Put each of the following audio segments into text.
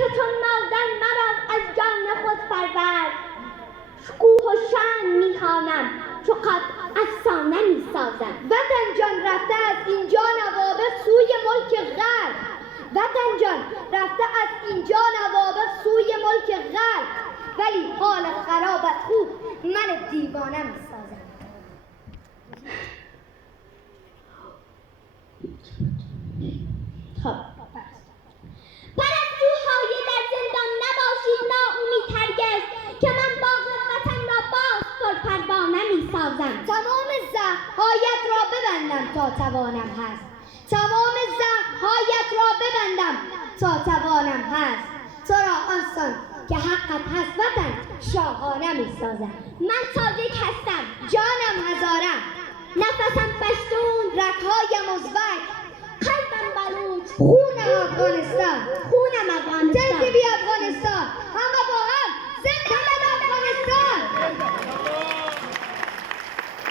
که چون مادر مرا از جان خود پرورد، شکوه و شأن میخوانم چو قد افسانه میسازم. وطن جان رفته از اینجا نوابق سوی ملک غرب، وطن جان رفته از اینجا نوابق سوی ملک غرب، ولی حال خرابت خوب من دیوانه میسازم. خب پرستوهای در زندان نباشید ناامید هرگز، که من باغ وطن را باز پرپروانه میسازم. تمام زخم‌هایت را ببندم تا توانم هست، تمام زخم‌هایت را ببندم تا توانم هست، تو را آنسان که حقت هست وطن شاهانه میسازم. من تاجیک هستم، جانم هزاره، نفسم پشتون، رگ‌هایم ازبک، قلبم بلوچ، خونم افغانستان، خونم افغانستان. زنده بی افغانستان، همه با هم زنده باد افغانستان.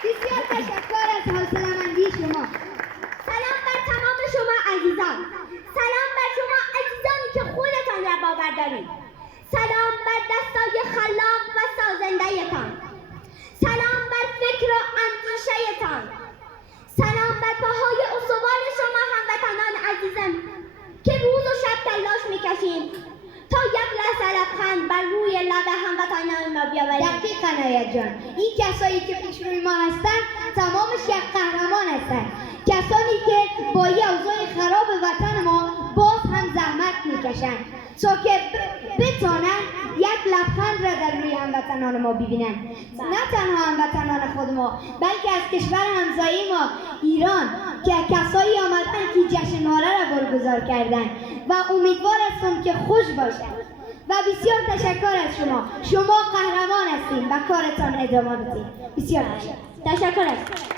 بسیار تشکر از حوصله‌مندی شما. سلام بر تمام شما عزیزان، سلام بر شما عزیزانی که خودتان را باور دارید، سلام بر دستای خلاق و سازنده‌تان، سلام بر فکر و اندیشه‌تان، سلام بر پاهای استوار شما هموطنان عزیزم که روز و شب تلاش میکشیم تا یک لحظه لبخند بر روی لب هموطنان ما بیاوریم. دقیقاً آیت جان، این کسایی که پیش روی ما هستند تمامش یک قهرمان هستند، کسانی که با این اوضاع خراب وطن ما باز هم زحمت میکشند تا که بتانند یک لبخند را در روی هموطنان ما ببینند. نه تنها هموطنان خود ما بلکه از کشور همسایه ما ایران که کسایی آمدند که جشنواره را برگزار کردند و امیدوار هستم که خوش باشند. و بسیار تشکر از شما، شما قهرمان هستید و کارتان ادامه بدید. بسیار تشکر. تشکر است.